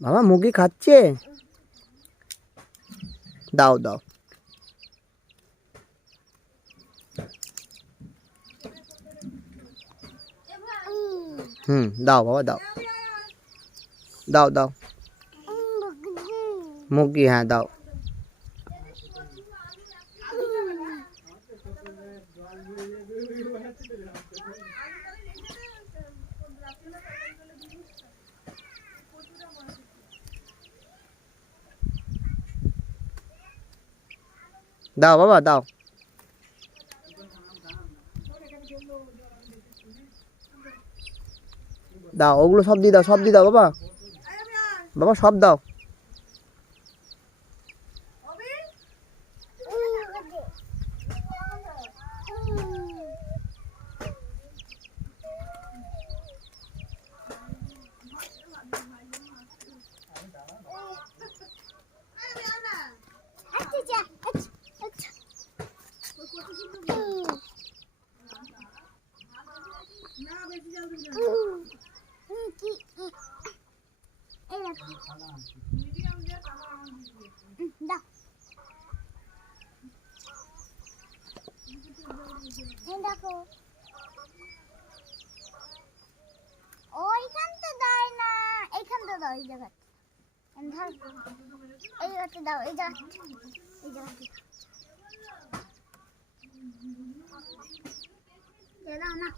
বাবা মুরগি খাচ্ছে, দাও দাও। দাও বাবা দাও, দাও দাও মুরগি, হ্যাঁ দাও। দাও বাবা দাও। দাও ওগুলো সব দিয়ে দাও, সব দিয়ে দাও বাবা, বাবা সব দাও। দেখো ওইখান তো দেয় না, এইখান তো দাও, এই জায়গা এই জায়গাতে দাও, এই জায়গা এই জায়গাতে দাও না,